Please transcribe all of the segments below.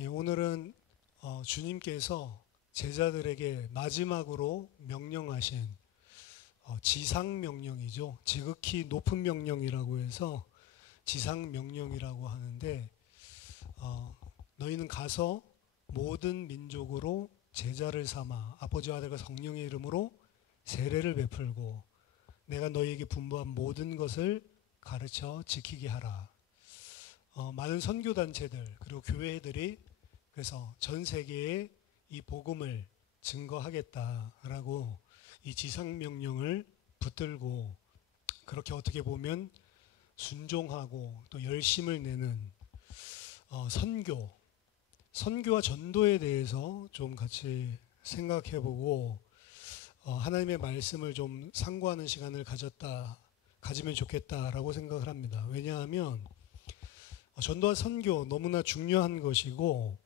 예, 오늘은 주님께서 제자들에게 마지막으로 명령하신 지상 명령이죠. 지극히 높은 명령이라고 해서 지상 명령이라고 하는데 너희는 가서 모든 민족으로 제자를 삼아 아버지와 아들과 성령의 이름으로 세례를 베풀고 내가 너희에게 분부한 모든 것을 가르쳐 지키게 하라. 많은 선교단체들 그리고 교회들이 그래서 전 세계에 이 복음을 증거하겠다라고 이 지상명령을 붙들고 그렇게 어떻게 보면 순종하고 또 열심을 내는 선교와 전도에 대해서 좀 같이 생각해보고 하나님의 말씀을 좀 상고하는 시간을 가지면 좋겠다라고 생각을 합니다. 왜냐하면 전도와 선교 너무나 중요한 것이고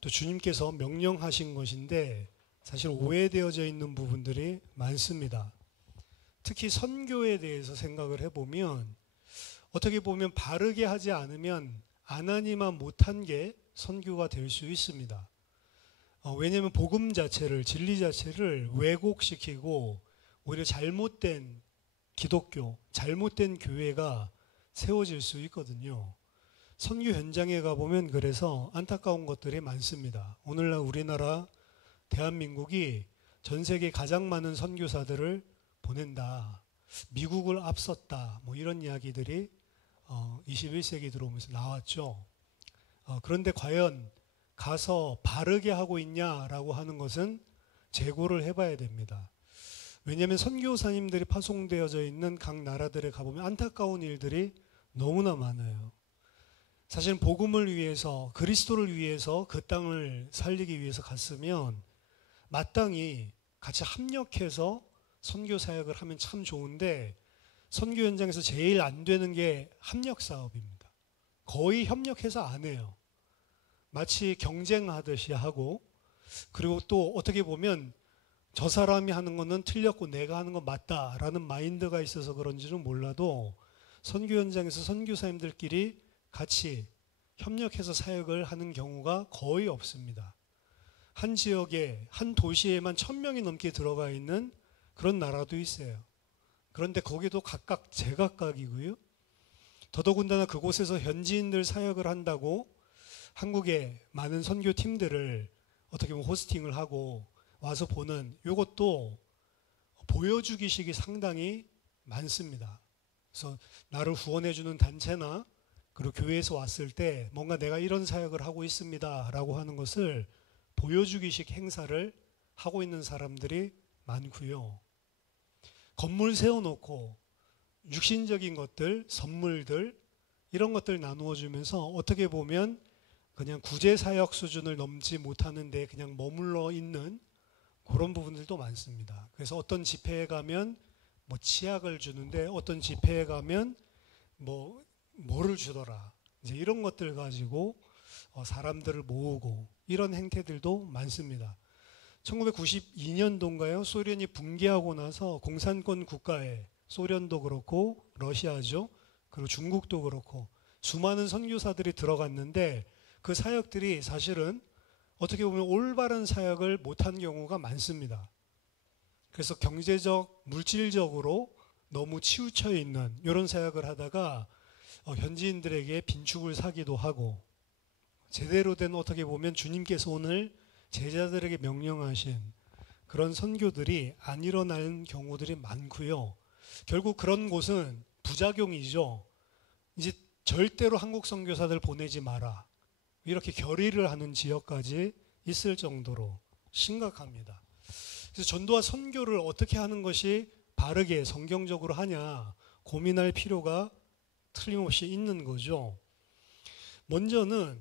또 주님께서 명령하신 것인데 사실 오해되어져 있는 부분들이 많습니다. 특히 선교에 대해서 생각을 해보면 어떻게 보면 바르게 하지 않으면 안 하니만 못한 게 선교가 될 수 있습니다. 왜냐하면 복음 자체를 진리 자체를 왜곡시키고 오히려 잘못된 기독교, 잘못된 교회가 세워질 수 있거든요. 선교 현장에 가보면 그래서 안타까운 것들이 많습니다. 오늘날 우리나라 대한민국이 전 세계 가장 많은 선교사들을 보낸다. 미국을 앞섰다. 뭐 이런 이야기들이 21세기 들어오면서 나왔죠. 그런데 과연 가서 바르게 하고 있냐라고 하는 것은 재고를 해봐야 됩니다. 왜냐하면 선교사님들이 파송되어져 있는 각 나라들에 가보면 안타까운 일들이 너무나 많아요. 사실 복음을 위해서 그리스도를 위해서 그 땅을 살리기 위해서 갔으면 마땅히 같이 합력해서 선교 사역을 하면 참 좋은데 선교 현장에서 제일 안 되는 게 합력 사업입니다. 거의 협력해서 안 해요. 마치 경쟁하듯이 하고 그리고 또 어떻게 보면 저 사람이 하는 거는 틀렸고 내가 하는 건 맞다라는 마인드가 있어서 그런지는 몰라도 선교 현장에서 선교사님들끼리 같이 협력해서 사역을 하는 경우가 거의 없습니다. 한 지역에 한 도시에만 1000명이 넘게 들어가 있는 그런 나라도 있어요. 그런데 거기도 각각 제각각이고요. 더더군다나 그곳에서 현지인들 사역을 한다고 한국의 많은 선교팀들을 어떻게 보면 호스팅을 하고 와서 보는 이것도 보여주기식이 상당히 많습니다. 그래서 나를 후원해주는 단체나 그리고 교회에서 왔을 때 뭔가 내가 이런 사역을 하고 있습니다 라고 하는 것을 보여주기식 행사를 하고 있는 사람들이 많고요. 건물 세워놓고 육신적인 것들, 선물들 이런 것들 나누어 주면서 어떻게 보면 그냥 구제사역 수준을 넘지 못하는데 그냥 머물러 있는 그런 부분들도 많습니다. 그래서 어떤 집회에 가면 뭐 치약을 주는데 어떤 집회에 가면 뭐를 주더라. 이제 이런 것들 가지고 사람들을 모으고 이런 행태들도 많습니다. 1992년도인가요? 소련이 붕괴하고 나서 공산권 국가에 소련도 그렇고 러시아죠. 그리고 중국도 그렇고 수많은 선교사들이 들어갔는데 그 사역들이 사실은 어떻게 보면 올바른 사역을 못한 경우가 많습니다. 그래서 경제적, 물질적으로 너무 치우쳐 있는 이런 사역을 하다가 현지인들에게 빈축을 사기도 하고 제대로 된 어떻게 보면 주님께서 오늘 제자들에게 명령하신 그런 선교들이 안 일어나는 경우들이 많고요. 결국 그런 곳은 부작용이죠. 이제 절대로 한국 선교사들 보내지 마라. 이렇게 결의를 하는 지역까지 있을 정도로 심각합니다. 그래서 전도와 선교를 어떻게 하는 것이 바르게 성경적으로 하냐 고민할 필요가 틀림없이 있는 거죠. 먼저는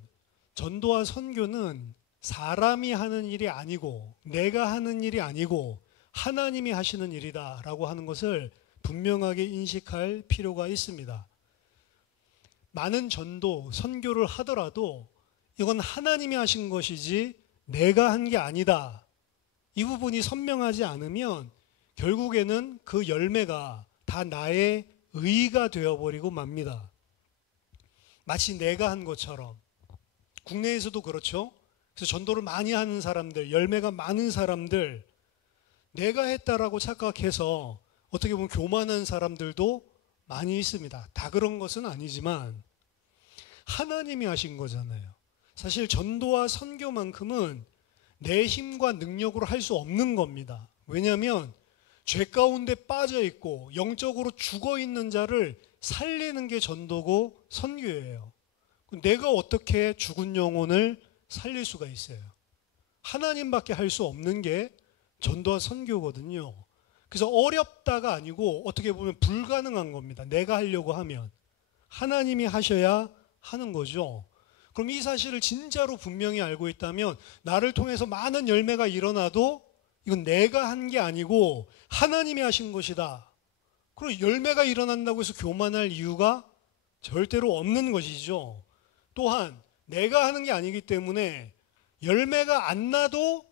전도와 선교는 사람이 하는 일이 아니고 내가 하는 일이 아니고 하나님이 하시는 일이다라고 하는 것을 분명하게 인식할 필요가 있습니다. 많은 전도, 선교를 하더라도 이건 하나님이 하신 것이지 내가 한 게 아니다. 이 부분이 선명하지 않으면 결국에는 그 열매가 다 나의 의가 되어버리고 맙니다. 마치 내가 한 것처럼 국내에서도 그렇죠. 그래서 전도를 많이 하는 사람들, 열매가 많은 사람들, 내가 했다라고 착각해서 어떻게 보면 교만한 사람들도 많이 있습니다. 다 그런 것은 아니지만 하나님이 하신 거잖아요. 사실 전도와 선교만큼은 내 힘과 능력으로 할 수 없는 겁니다. 왜냐하면 죄 가운데 빠져 있고 영적으로 죽어 있는 자를 살리는 게 전도고 선교예요. 내가 어떻게 죽은 영혼을 살릴 수가 있어요? 하나님밖에 할 수 없는 게 전도와 선교거든요. 그래서 어렵다가 아니고 어떻게 보면 불가능한 겁니다. 내가 하려고 하면. 하나님이 하셔야 하는 거죠. 그럼 이 사실을 진짜로 분명히 알고 있다면 나를 통해서 많은 열매가 일어나도 이건 내가 한 게 아니고 하나님이 하신 것이다. 그리고 열매가 일어난다고 해서 교만할 이유가 절대로 없는 것이죠. 또한 내가 하는 게 아니기 때문에 열매가 안 나도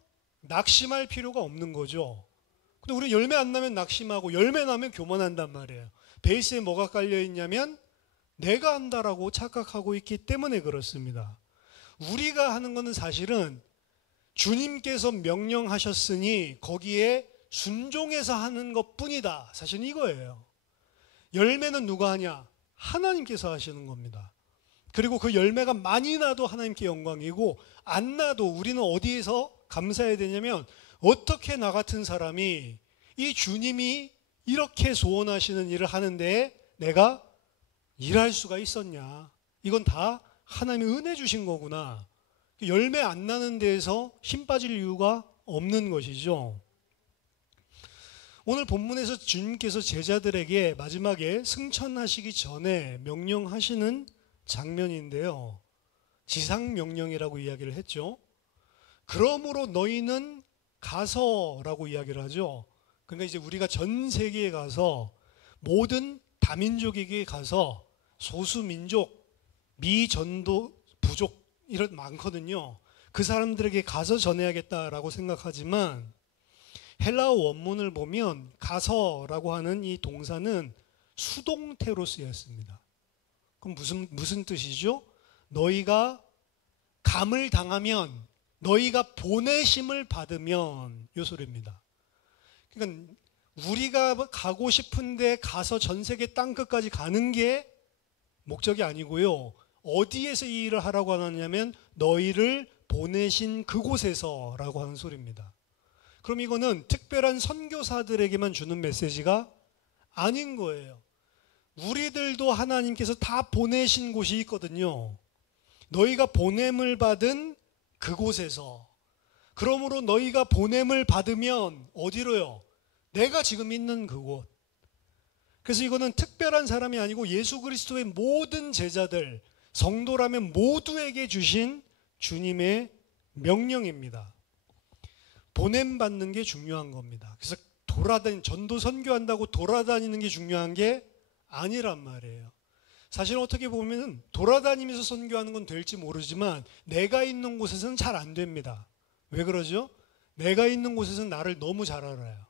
낙심할 필요가 없는 거죠. 근데 우리 열매 안 나면 낙심하고 열매 나면 교만한단 말이에요. 베이스에 뭐가 깔려 있냐면 내가 한다라고 착각하고 있기 때문에 그렇습니다. 우리가 하는 것은 사실은 주님께서 명령하셨으니 거기에 순종해서 하는 것뿐이다. 사실 이거예요. 열매는 누가 하냐? 하나님께서 하시는 겁니다. 그리고 그 열매가 많이 나도 하나님께 영광이고 안 나도 우리는 어디에서 감사해야 되냐면 어떻게 나 같은 사람이 이 주님이 이렇게 소원하시는 일을 하는데 내가 일할 수가 있었냐. 이건 다 하나님이 은혜 주신 거구나. 열매 안 나는 데에서 힘 빠질 이유가 없는 것이죠. 오늘 본문에서 주님께서 제자들에게 마지막에 승천하시기 전에 명령하시는 장면인데요. 지상명령이라고 이야기를 했죠. 그러므로 너희는 가서라고 이야기를 하죠. 그러니까 이제 우리가 전 세계에 가서 모든 다민족에게 가서 소수민족, 미전도 부족 이런 많거든요. 그 사람들에게 가서 전해야겠다라고 생각하지만 헬라어 원문을 보면 가서라고 하는 이 동사는 수동태로 쓰였습니다. 그럼 무슨 뜻이죠? 너희가 감을 당하면, 너희가 보내심을 받으면 이 소리입니다. 그러니까 우리가 가고 싶은데 가서 전 세계 땅끝까지 가는 게 목적이 아니고요. 어디에서 이 일을 하라고 하느냐면 너희를 보내신 그곳에서라고 하는 소리입니다. 그럼 이거는 특별한 선교사들에게만 주는 메시지가 아닌 거예요. 우리들도 하나님께서 다 보내신 곳이 있거든요. 너희가 보냄을 받은 그곳에서. 그러므로 너희가 보냄을 받으면 어디로요? 내가 지금 있는 그곳. 그래서 이거는 특별한 사람이 아니고 예수 그리스도의 모든 제자들, 성도라면 모두에게 주신 주님의 명령입니다. 보냄받는 게 중요한 겁니다. 그래서 전도 선교한다고 돌아다니는 게 중요한 게 아니란 말이에요. 사실 어떻게 보면 돌아다니면서 선교하는 건 될지 모르지만 내가 있는 곳에서는 잘 안 됩니다. 왜 그러죠? 내가 있는 곳에서는 나를 너무 잘 알아요.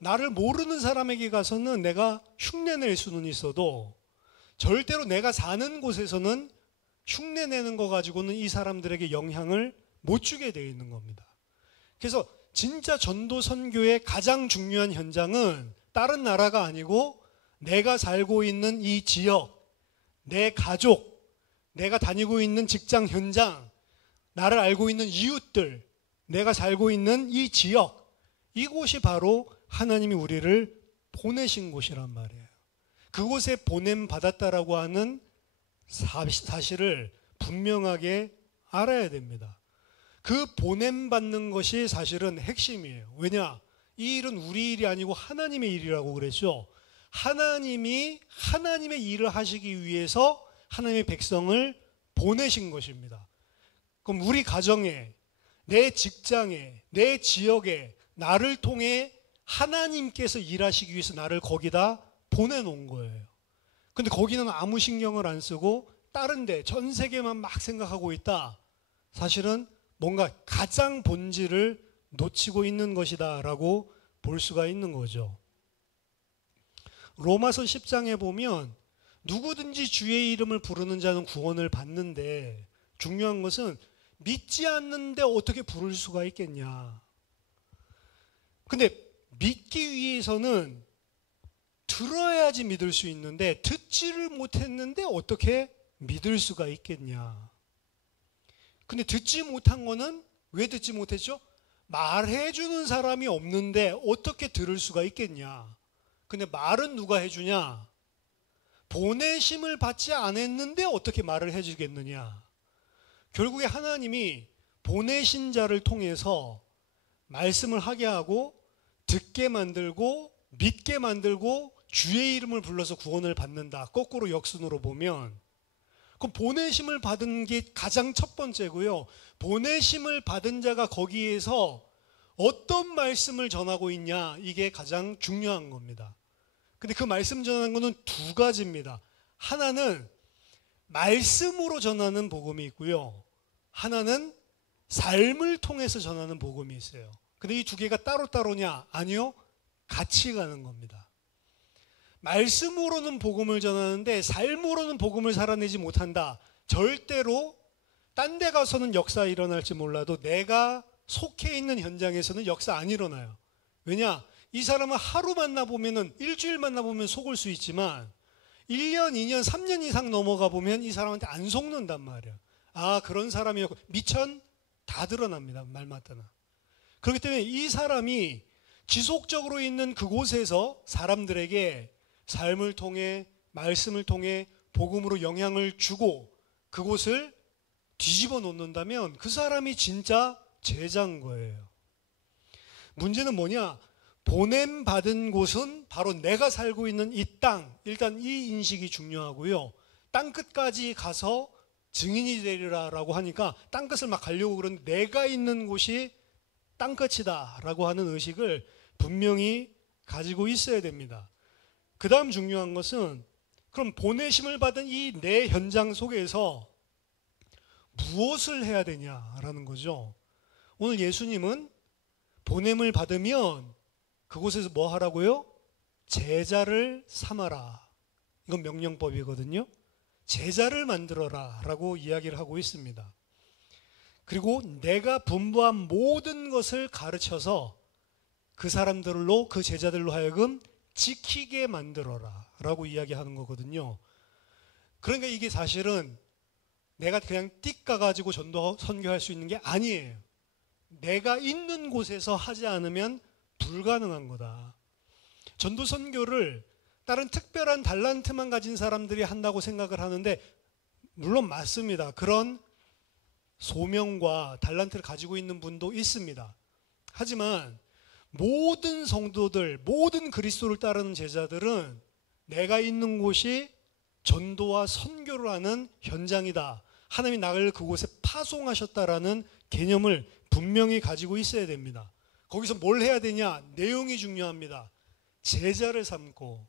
나를 모르는 사람에게 가서는 내가 흉내낼 수는 있어도 절대로 내가 사는 곳에서는 흉내내는 거 가지고는 이 사람들에게 영향을 못 주게 되어 있는 겁니다. 그래서 진짜 전도 선교의 가장 중요한 현장은 다른 나라가 아니고 내가 살고 있는 이 지역, 내 가족, 내가 다니고 있는 직장 현장, 나를 알고 있는 이웃들, 내가 살고 있는 이 지역, 이곳이 바로 하나님이 우리를 보내신 곳이란 말이에요. 그곳에 보냄 받았다라고 하는 사실을 분명하게 알아야 됩니다. 그 보냄 받는 것이 사실은 핵심이에요. 왜냐? 이 일은 우리 일이 아니고 하나님의 일이라고 그랬죠. 하나님이 하나님의 일을 하시기 위해서 하나님의 백성을 보내신 것입니다. 그럼 우리 가정에, 내 직장에, 내 지역에 나를 통해 하나님께서 일하시기 위해서 나를 거기다 보내놓은 거예요. 근데 거기는 아무 신경을 안 쓰고 다른 데, 전 세계만 막 생각하고 있다. 사실은 뭔가 가장 본질을 놓치고 있는 것이다 라고 볼 수가 있는 거죠. 로마서 10장에 보면 누구든지 주의 이름을 부르는 자는 구원을 받는데 중요한 것은 믿지 않는데 어떻게 부를 수가 있겠냐. 근데 믿기 위해서는 들어야지 믿을 수 있는데 듣지를 못했는데 어떻게 믿을 수가 있겠냐. 근데 듣지 못한 거는 왜 듣지 못했죠? 말해주는 사람이 없는데 어떻게 들을 수가 있겠냐. 근데 말은 누가 해주냐? 보내심을 받지 않았는데 어떻게 말을 해주겠느냐. 결국에 하나님이 보내신 자를 통해서 말씀을 하게 하고 듣게 만들고 믿게 만들고 주의 이름을 불러서 구원을 받는다. 거꾸로 역순으로 보면 그럼 보내심을 받은 게 가장 첫 번째고요. 보내심을 받은 자가 거기에서 어떤 말씀을 전하고 있냐, 이게 가장 중요한 겁니다. 근데 그 말씀 전하는 거는 두 가지입니다. 하나는 말씀으로 전하는 복음이 있고요. 하나는 삶을 통해서 전하는 복음이 있어요. 근데 이 두 개가 따로따로냐? 아니요. 같이 가는 겁니다. 말씀으로는 복음을 전하는데 삶으로는 복음을 살아내지 못한다. 절대로 딴 데 가서는 역사 일어날지 몰라도 내가 속해 있는 현장에서는 역사 안 일어나요. 왜냐? 이 사람은 하루 만나보면 일주일 만나보면 속을 수 있지만 1년, 2년, 3년 이상 넘어가 보면 이 사람한테 안 속는단 말이에요. 아, 그런 사람이었고 미천 다 드러납니다. 말마다나. 그렇기 때문에 이 사람이 지속적으로 있는 그곳에서 사람들에게 삶을 통해 말씀을 통해 복음으로 영향을 주고 그곳을 뒤집어 놓는다면 그 사람이 진짜 제자인 거예요. 문제는 뭐냐? 보냄받은 곳은 바로 내가 살고 있는 이 땅. 일단 이 인식이 중요하고요. 땅 끝까지 가서 증인이 되리라라고 하니까 땅 끝을 막 가려고 그러는데 내가 있는 곳이 땅 끝이다라고 하는 의식을 분명히 가지고 있어야 됩니다. 그 다음 중요한 것은 그럼 보내심을 받은 이 내 현장 속에서 무엇을 해야 되냐라는 거죠. 오늘 예수님은 보냄을 받으면 그곳에서 뭐 하라고요? 제자를 삼아라. 이건 명령법이거든요. 제자를 만들어라 라고 이야기를 하고 있습니다. 그리고 내가 분부한 모든 것을 가르쳐서 그 사람들로 그 제자들로 하여금 지키게 만들어라 라고 이야기하는 거거든요. 그러니까 이게 사실은 내가 그냥 띡 가가지고 전도 선교할 수 있는 게 아니에요. 내가 있는 곳에서 하지 않으면 불가능한 거다. 전도 선교를 다른 특별한 달란트만 가진 사람들이 한다고 생각을 하는데 물론 맞습니다. 그런 소명과 달란트를 가지고 있는 분도 있습니다. 하지만 모든 성도들, 모든 그리스도를 따르는 제자들은 내가 있는 곳이 전도와 선교를 하는 현장이다. 하나님이 나를 그곳에 파송하셨다라는 개념을 분명히 가지고 있어야 됩니다. 거기서 뭘 해야 되냐? 내용이 중요합니다. 제자를 삼고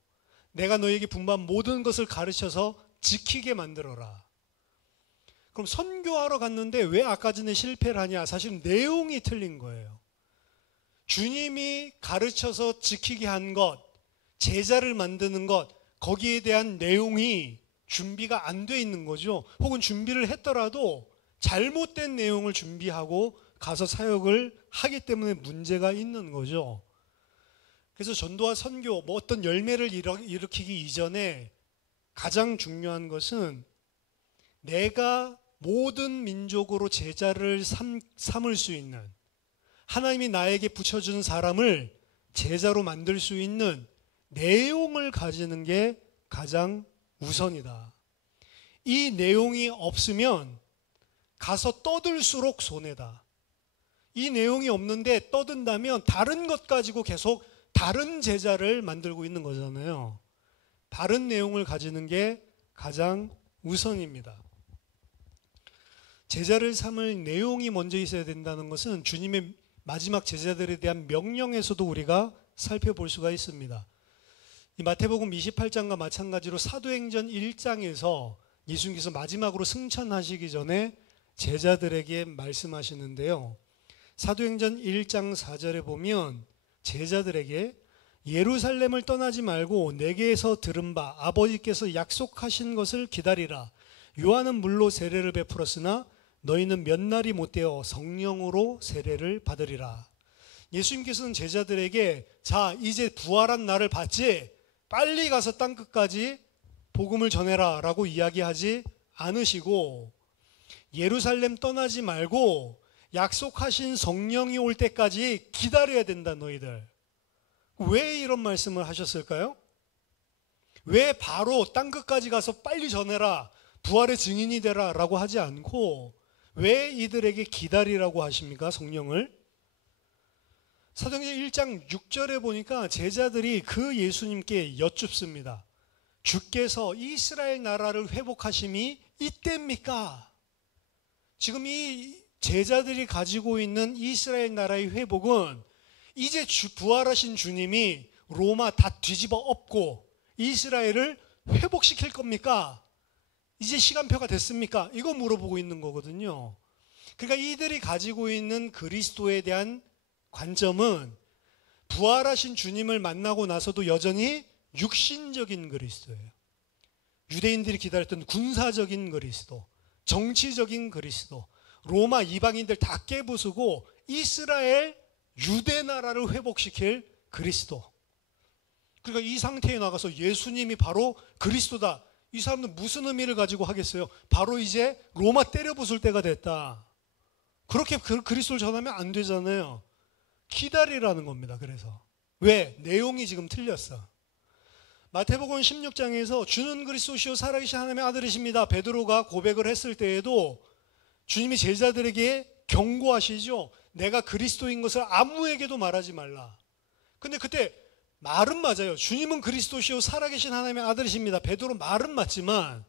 내가 너에게 분부한 모든 것을 가르쳐서 지키게 만들어라. 그럼 선교하러 갔는데 왜 아까 전에 실패를 하냐? 사실 내용이 틀린 거예요. 주님이 가르쳐서 지키게 한 것, 제자를 만드는 것, 거기에 대한 내용이 준비가 안 돼 있는 거죠. 혹은 준비를 했더라도 잘못된 내용을 준비하고 가서 사역을 하기 때문에 문제가 있는 거죠. 그래서 전도와 선교, 뭐 어떤 열매를 일으키기 이전에 가장 중요한 것은 내가 모든 민족으로 제자를 삼을 수 있는, 하나님이 나에게 붙여준 사람을 제자로 만들 수 있는 내용을 가지는 게 가장 우선이다. 이 내용이 없으면 가서 떠들수록 손해다. 이 내용이 없는데 떠든다면 다른 것 가지고 계속 다른 제자를 만들고 있는 거잖아요. 바른 내용을 가지는 게 가장 우선입니다. 제자를 삼을 내용이 먼저 있어야 된다는 것은 주님의 마지막 제자들에 대한 명령에서도 우리가 살펴볼 수가 있습니다. 이 마태복음 28장과 마찬가지로 사도행전 1장에서 예수님께서 마지막으로 승천하시기 전에 제자들에게 말씀하시는데요. 사도행전 1장 4절에 보면 제자들에게 예루살렘을 떠나지 말고 내게서 들은 바 아버지께서 약속하신 것을 기다리라. 요한은 물로 세례를 베풀었으나 너희는 몇 날이 못되어 성령으로 세례를 받으리라. 예수님께서는 제자들에게 자 이제 부활한 날을 봤지? 빨리 가서 땅끝까지 복음을 전해라 라고 이야기하지 않으시고 예루살렘 떠나지 말고 약속하신 성령이 올 때까지 기다려야 된다 너희들. 왜 이런 말씀을 하셨을까요? 왜 바로 땅끝까지 가서 빨리 전해라, 부활의 증인이 되라 라고 하지 않고 왜 이들에게 기다리라고 하십니까? 성령을. 사도행전 1장 6절에 보니까 제자들이 그 예수님께 여쭙습니다. 주께서 이스라엘 나라를 회복하심이 이때입니까? 지금 이 제자들이 가지고 있는 이스라엘 나라의 회복은 이제 부활하신 주님이 로마 다 뒤집어 엎고 이스라엘을 회복시킬 겁니까? 이제 시간표가 됐습니까? 이거 물어보고 있는 거거든요. 그러니까 이들이 가지고 있는 그리스도에 대한 관점은 부활하신 주님을 만나고 나서도 여전히 육신적인 그리스도예요. 유대인들이 기다렸던 군사적인 그리스도, 정치적인 그리스도, 로마 이방인들 다 깨부수고 이스라엘 유대 나라를 회복시킬 그리스도. 그러니까 이 상태에 나가서 예수님이 바로 그리스도다. 이 사람들은 무슨 의미를 가지고 하겠어요? 바로 이제 로마 때려부술 때가 됐다. 그렇게 그리스도를 전하면 안 되잖아요. 기다리라는 겁니다. 그래서 왜? 내용이 지금 틀렸어. 마태복음 16장에서 주는 그리스도시요 살아계신 하나님의 아들이십니다. 베드로가 고백을 했을 때에도 주님이 제자들에게 경고하시죠. 내가 그리스도인 것을 아무에게도 말하지 말라. 근데 그때 말은 맞아요. 주님은 그리스도시요 살아계신 하나님의 아들이십니다. 베드로 말은 맞지만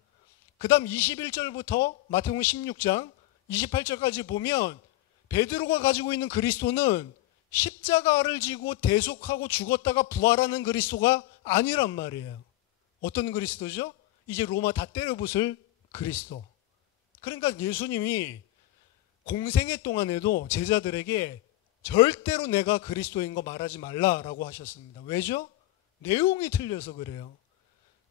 그 다음 21절부터 마태복음 16장 28절까지 보면 베드로가 가지고 있는 그리스도는 십자가를 지고 대속하고 죽었다가 부활하는 그리스도가 아니란 말이에요. 어떤 그리스도죠? 이제 로마 다 때려부술 그리스도. 그러니까 예수님이 공생애 동안에도 제자들에게 절대로 내가 그리스도인 거 말하지 말라라고 하셨습니다. 왜죠? 내용이 틀려서 그래요.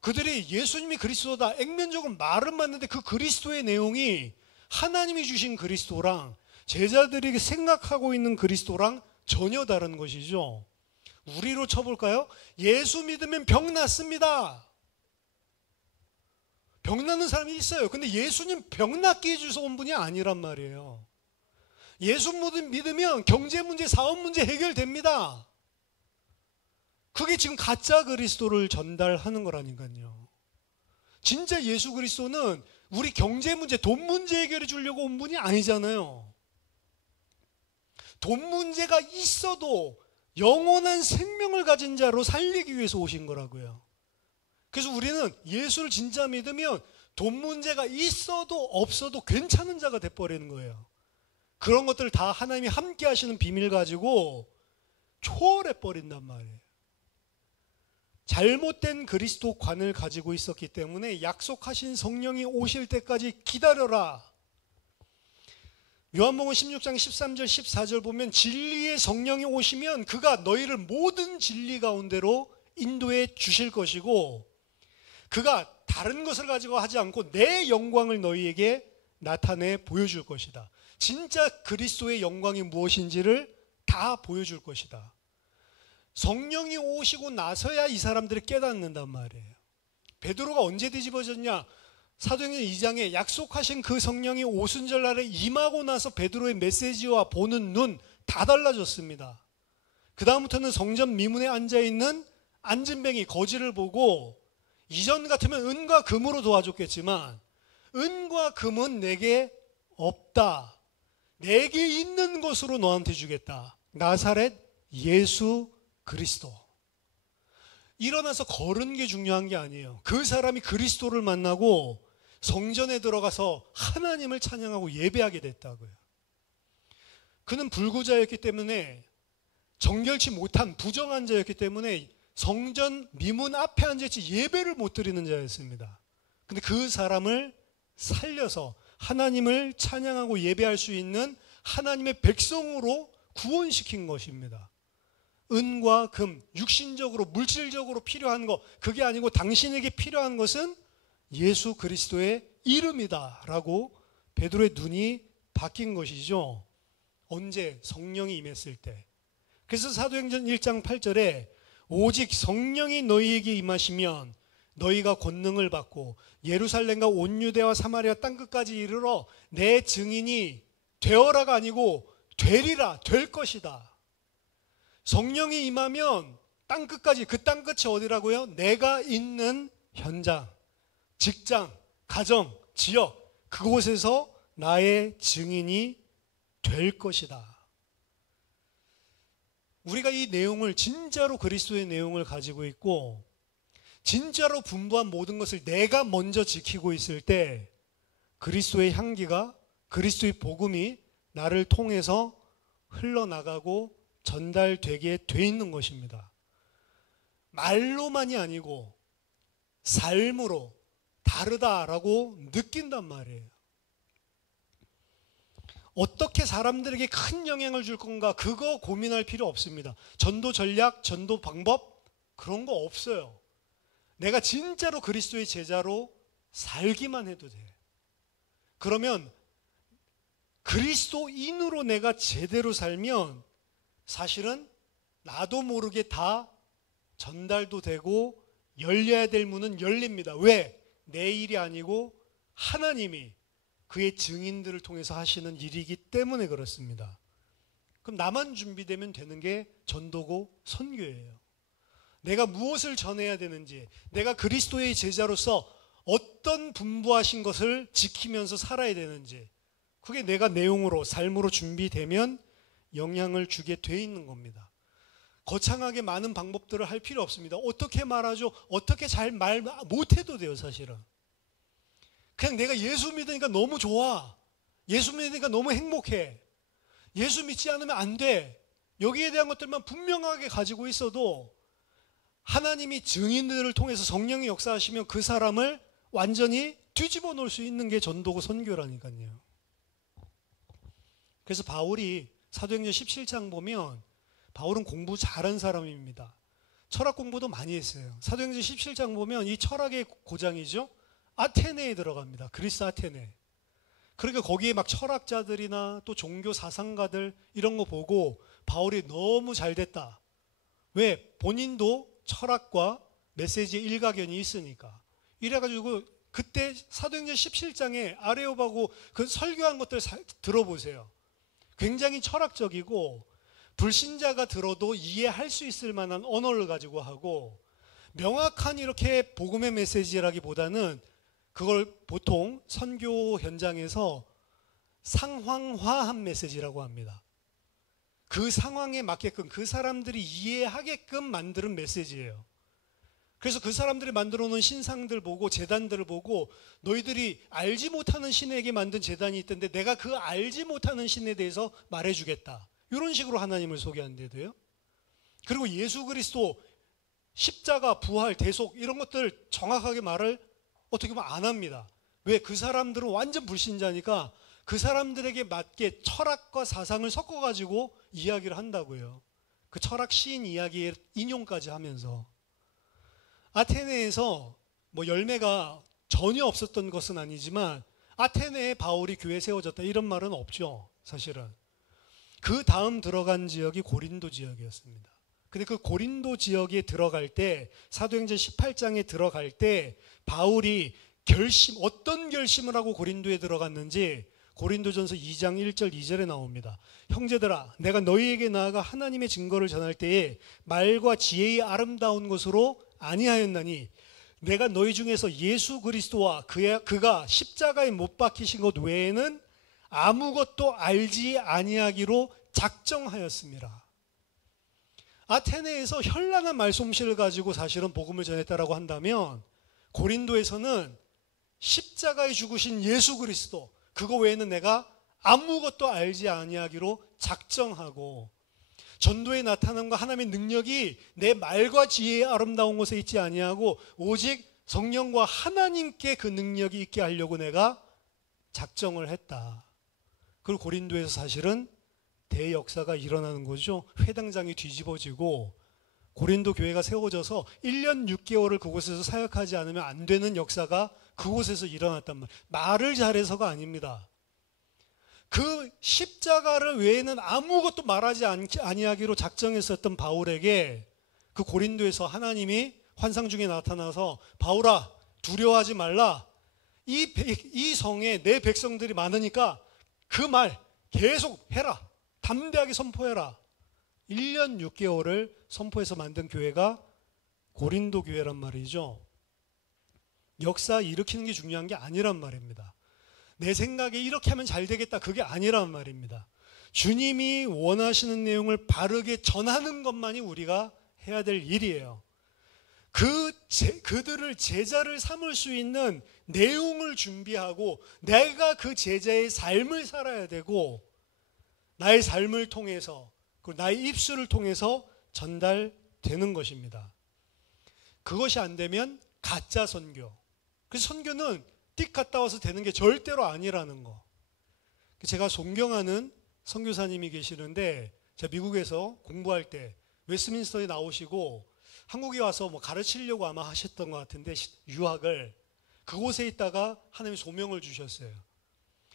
그들이 예수님이 그리스도다 액면적으로 말은 맞는데 그 그리스도의 내용이 하나님이 주신 그리스도랑 제자들이 생각하고 있는 그리스도랑 전혀 다른 것이죠. 우리로 쳐볼까요? 예수 믿으면 병 낫습니다. 병 낫는 사람이 있어요. 근데 예수님 병 낫게 해주셔서 온 분이 아니란 말이에요. 예수 믿으면 경제 문제, 사업 문제 해결됩니다. 그게 지금 가짜 그리스도를 전달하는 거라니까요. 진짜 예수 그리스도는 우리 경제 문제, 돈 문제 해결해 주려고 온 분이 아니잖아요. 돈 문제가 있어도 영원한 생명을 가진 자로 살리기 위해서 오신 거라고요. 그래서 우리는 예수를 진짜 믿으면 돈 문제가 있어도 없어도 괜찮은 자가 돼버리는 거예요. 그런 것들을 다 하나님이 함께 하시는 비밀 가지고 초월해 버린단 말이에요. 잘못된 그리스도관을 가지고 있었기 때문에 약속하신 성령이 오실 때까지 기다려라. 요한복음 16장 13절 14절 보면 진리의 성령이 오시면 그가 너희를 모든 진리 가운데로 인도해 주실 것이고 그가 다른 것을 가지고 하지 않고 내 영광을 너희에게 나타내 보여줄 것이다. 진짜 그리스도의 영광이 무엇인지를 다 보여줄 것이다. 성령이 오시고 나서야 이 사람들이 깨닫는단 말이에요. 베드로가 언제 뒤집어졌냐? 사도행전 2장에 약속하신 그 성령이 오순절 날에 임하고 나서 베드로의 메시지와 보는 눈 다 달라졌습니다. 그 다음부터는 성전 미문에 앉아있는 안진뱅이 거지를 보고 이전 같으면 은과 금으로 도와줬겠지만 은과 금은 내게 없다. 내게 있는 것으로 너한테 주겠다. 나사렛 예수 그리스도. 일어나서 걸은 게 중요한 게 아니에요. 그 사람이 그리스도를 만나고 성전에 들어가서 하나님을 찬양하고 예배하게 됐다고요. 그는 불구자였기 때문에 정결치 못한 부정한 자였기 때문에 성전 미문 앞에 앉아있지 예배를 못 드리는 자였습니다. 근데 그 사람을 살려서 하나님을 찬양하고 예배할 수 있는 하나님의 백성으로 구원시킨 것입니다. 은과 금, 육신적으로 물질적으로 필요한 것, 그게 아니고 당신에게 필요한 것은 예수 그리스도의 이름이다 라고 베드로의 눈이 바뀐 것이죠. 언제? 성령이 임했을 때. 그래서 사도행전 1장 8절에 오직 성령이 너희에게 임하시면 너희가 권능을 받고 예루살렘과 온 유대와 사마리아 땅끝까지 이르러 내 증인이 되어라가 아니고 되리라, 될 것이다. 성령이 임하면 땅끝까지, 그 땅끝이 어디라고요? 내가 있는 현장, 직장, 가정, 지역, 그곳에서 나의 증인이 될 것이다. 우리가 이 내용을, 진짜로 그리스도의 내용을 가지고 있고 진짜로 분부한 모든 것을 내가 먼저 지키고 있을 때 그리스도의 향기가, 그리스도의 복음이 나를 통해서 흘러나가고 전달되게 돼 있는 것입니다. 말로만이 아니고 삶으로 다르다라고 느낀단 말이에요. 어떻게 사람들에게 큰 영향을 줄 건가, 그거 고민할 필요 없습니다. 전도 전략, 전도 방법, 그런 거 없어요. 내가 진짜로 그리스도의 제자로 살기만 해도 돼. 그러면 그리스도인으로 내가 제대로 살면 사실은 나도 모르게 다 전달도 되고 열려야 될 문은 열립니다. 왜? 내 일이 아니고 하나님이 그의 증인들을 통해서 하시는 일이기 때문에 그렇습니다. 그럼 나만 준비되면 되는 게 전도고 선교예요. 내가 무엇을 전해야 되는지, 내가 그리스도의 제자로서 어떤 분부하신 것을 지키면서 살아야 되는지, 그게 내가 내용으로, 삶으로 준비되면 영향을 주게 돼 있는 겁니다. 거창하게 많은 방법들을 할 필요 없습니다. 어떻게 말하죠? 어떻게 잘 말 못해도 돼요, 사실은. 그냥 내가 예수 믿으니까 너무 좋아. 예수 믿으니까 너무 행복해. 예수 믿지 않으면 안 돼. 여기에 대한 것들만 분명하게 가지고 있어도 하나님이 증인들을 통해서 성령이 역사하시면 그 사람을 완전히 뒤집어 놓을 수 있는 게 전도고 선교라니까요. 그래서 바울이 사도행전 17장 보면 바울은 공부 잘한 사람입니다. 철학 공부도 많이 했어요. 사도행전 17장 보면 이 철학의 고장이죠. 아테네에 들어갑니다. 그리스 아테네. 그러니까 거기에 막 철학자들이나 또 종교 사상가들 이런 거 보고 바울이 너무 잘 됐다. 왜? 본인도 철학과 메시지의 일가견이 있으니까. 이래가지고 그때 사도행전 17장에 아레오바고 그 설교한 것들 들어보세요. 굉장히 철학적이고 불신자가 들어도 이해할 수 있을 만한 언어를 가지고 하고 명확한 이렇게 복음의 메시지라기보다는 그걸 보통 선교 현장에서 상황화한 메시지라고 합니다. 그 상황에 맞게끔 그 사람들이 이해하게끔 만드는 메시지예요. 그래서 그 사람들이 만들어 놓은 신상들 보고 제단들을 보고 너희들이 알지 못하는 신에게 만든 제단이 있던데 내가 그 알지 못하는 신에 대해서 말해주겠다. 이런 식으로 하나님을 소개한대도요. 그리고 예수 그리스도 십자가, 부활, 대속 이런 것들 정확하게 말을 어떻게 보면 안 합니다. 왜? 그 사람들은 완전 불신자니까 그 사람들에게 맞게 철학과 사상을 섞어가지고 이야기를 한다고요. 그 철학 시인 이야기에 인용까지 하면서. 아테네에서 뭐 열매가 전혀 없었던 것은 아니지만 아테네에 바울이 교회 세워졌다 이런 말은 없죠. 사실은. 그 다음 들어간 지역이 고린도 지역이었습니다. 근데 그 고린도 지역에 들어갈 때 사도행전 18장에 들어갈 때 바울이 어떤 결심을 하고 고린도에 들어갔는지 고린도전서 2장 1절 2절에 나옵니다. 형제들아 내가 너희에게 나아가 하나님의 증거를 전할 때에 말과 지혜의 아름다운 것으로 아니하였나니 내가 너희 중에서 예수 그리스도와 그가 십자가에 못 박히신 것 외에는 아무것도 알지 아니하기로 작정하였습니다. 아테네에서 현란한 말솜씨를 가지고 사실은 복음을 전했다라고 한다면 고린도에서는 십자가에 죽으신 예수 그리스도 그거 외에는 내가 아무것도 알지 아니하기로 작정하고 전도에 나타남과 하나님의 능력이 내 말과 지혜의 아름다운 곳에 있지 아니하고 오직 성령과 하나님께 그 능력이 있게 하려고 내가 작정을 했다. 그리고 고린도에서 사실은 대역사가 일어나는 거죠. 회당장이 뒤집어지고 고린도 교회가 세워져서 1년 6개월을 그곳에서 사역하지 않으면 안 되는 역사가 그곳에서 일어났단 말이에요. 말을 잘해서가 아닙니다. 그 십자가를 외에는 아무것도 말하지 아니하기로 작정했었던 바울에게 그 고린도에서 하나님이 환상 중에 나타나서 바울아 두려워하지 말라. 이 성에 내 백성들이 많으니까 그 말 계속 해라. 담대하게 선포해라. 1년 6개월을 선포해서 만든 교회가 고린도 교회란 말이죠. 역사 일으키는 게 중요한 게 아니란 말입니다. 내 생각에 이렇게 하면 잘 되겠다, 그게 아니란 말입니다. 주님이 원하시는 내용을 바르게 전하는 것만이 우리가 해야 될 일이에요. 그들을 제자를 삼을 수 있는 내용을 준비하고 내가 그 제자의 삶을 살아야 되고 나의 삶을 통해서 그리고 나의 입술을 통해서 전달되는 것입니다. 그것이 안 되면 가짜 선교. 그래서 선교는 띡 갔다 와서 되는 게 절대로 아니라는 거. 제가 존경하는 선교사님이 계시는데 제가 미국에서 공부할 때 웨스트민스터에 나오시고 한국에 와서 뭐 가르치려고 아마 하셨던 것 같은데 유학을 그곳에 있다가 하나님이 소명을 주셨어요.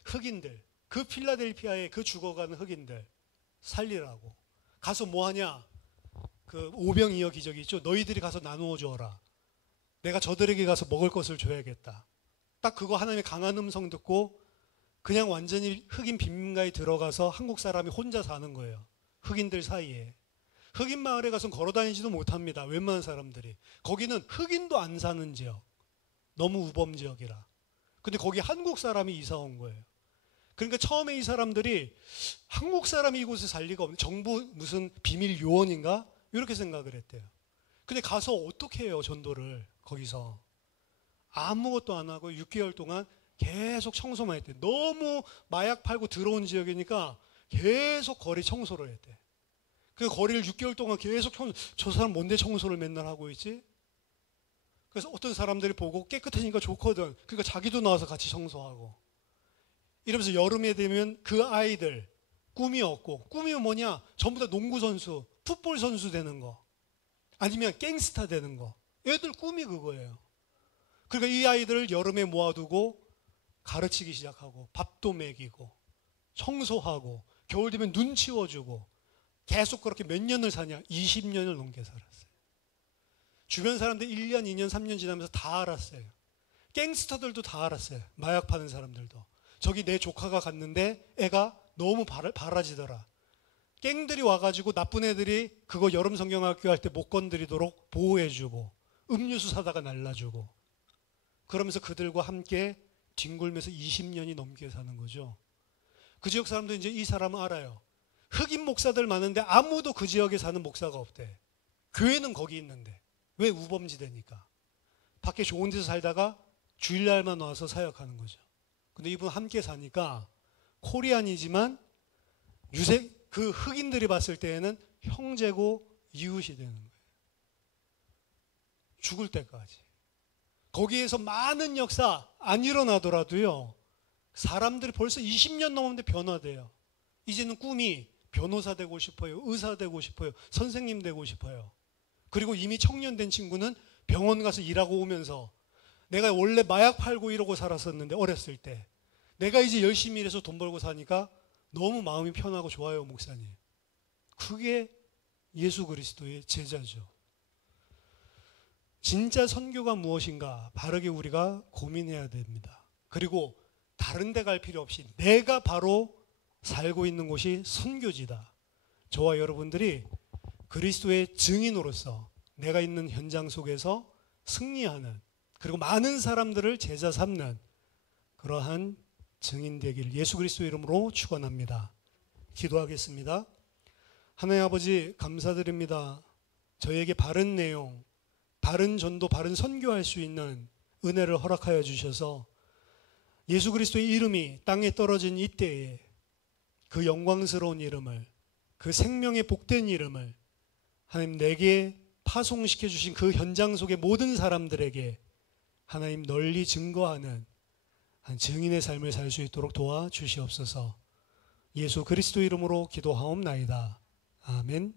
흑인들, 그 필라델피아에 그 죽어가는 흑인들 살리라고. 가서 뭐 하냐? 그 오병이어 기적이 있죠. 너희들이 가서 나누어 주어라. 내가 저들에게 가서 먹을 것을 줘야겠다. 딱 그거 하나님의 강한 음성 듣고 그냥 완전히 흑인 빈민가에 들어가서 한국 사람이 혼자 사는 거예요. 흑인들 사이에. 흑인 마을에 가서 걸어다니지도 못합니다. 웬만한 사람들이. 거기는 흑인도 안 사는 지역. 너무 우범 지역이라. 근데 거기 한국 사람이 이사 온 거예요. 그러니까 처음에 이 사람들이 한국 사람이 이곳에 살 리가 없는, 정부 무슨 비밀 요원인가? 이렇게 생각을 했대요. 근데 가서 어떻게 해요, 전도를 거기서. 아무것도 안 하고 6개월 동안 계속 청소만 했대. 너무 마약 팔고 들어온 지역이니까 계속 거리 청소를 했대. 그 거리를 6개월 동안 계속 저 사람 뭔데 청소를 맨날 하고 있지? 그래서 어떤 사람들이 보고 깨끗해지니까 좋거든. 그러니까 자기도 나와서 같이 청소하고. 이러면서 여름에 되면 그 아이들 꿈이 없고, 꿈이 뭐냐? 전부 다 농구 선수, 풋볼 선수 되는 거. 아니면 갱스타 되는 거. 애들 꿈이 그거예요. 그러니까 이 아이들을 여름에 모아두고 가르치기 시작하고 밥도 먹이고 청소하고 겨울 되면 눈 치워주고 계속 그렇게 몇 년을 사냐? 20년을 넘게 살았어요. 주변 사람들 1년, 2년, 3년 지나면서 다 알았어요. 갱스터들도 다 알았어요. 마약 파는 사람들도. 저기 내 조카가 갔는데 애가 너무 바라지더라. 갱들이 와가지고 나쁜 애들이 그거 여름 성경학교 할 때 못 건드리도록 보호해주고 음료수 사다가 날라주고 그러면서 그들과 함께 뒹굴면서 20년이 넘게 사는 거죠. 그 지역 사람도 이제 이 사람은 알아요. 흑인 목사들 많은데 아무도 그 지역에 사는 목사가 없대. 교회는 거기 있는데. 왜? 우범지대니까. 밖에 좋은 데서 살다가 주일날만 와서 사역하는 거죠. 근데 이분 함께 사니까 코리안이지만 그 흑인들이 봤을 때에는 형제고 이웃이 되는 거예요. 죽을 때까지. 거기에서 많은 역사 안 일어나더라도요. 사람들이 벌써 20년 넘었는데 변화돼요. 이제는 꿈이 변호사 되고 싶어요. 의사 되고 싶어요. 선생님 되고 싶어요. 그리고 이미 청년 된 친구는 병원 가서 일하고 오면서 내가 원래 마약 팔고 이러고 살았었는데 어렸을 때 내가 이제 열심히 일해서 돈 벌고 사니까 너무 마음이 편하고 좋아요, 목사님. 그게 예수 그리스도의 제자죠. 진짜 선교가 무엇인가 바르게 우리가 고민해야 됩니다. 그리고 다른 데 갈 필요 없이 내가 바로 살고 있는 곳이 선교지다. 저와 여러분들이 그리스도의 증인으로서 내가 있는 현장 속에서 승리하는, 그리고 많은 사람들을 제자 삼는 그러한 증인 되기를 예수 그리스도 이름으로 축원합니다. 기도하겠습니다. 하나님 아버지 감사드립니다. 저에게 바른 내용, 바른 전도, 바른 선교할 수 있는 은혜를 허락하여 주셔서 예수 그리스도의 이름이 땅에 떨어진 이때에 그 영광스러운 이름을, 그 생명의 복된 이름을 하나님 내게 파송시켜 주신 그 현장 속의 모든 사람들에게 하나님 널리 증거하는 한 증인의 삶을 살 수 있도록 도와주시옵소서. 예수 그리스도 이름으로 기도하옵나이다. 아멘.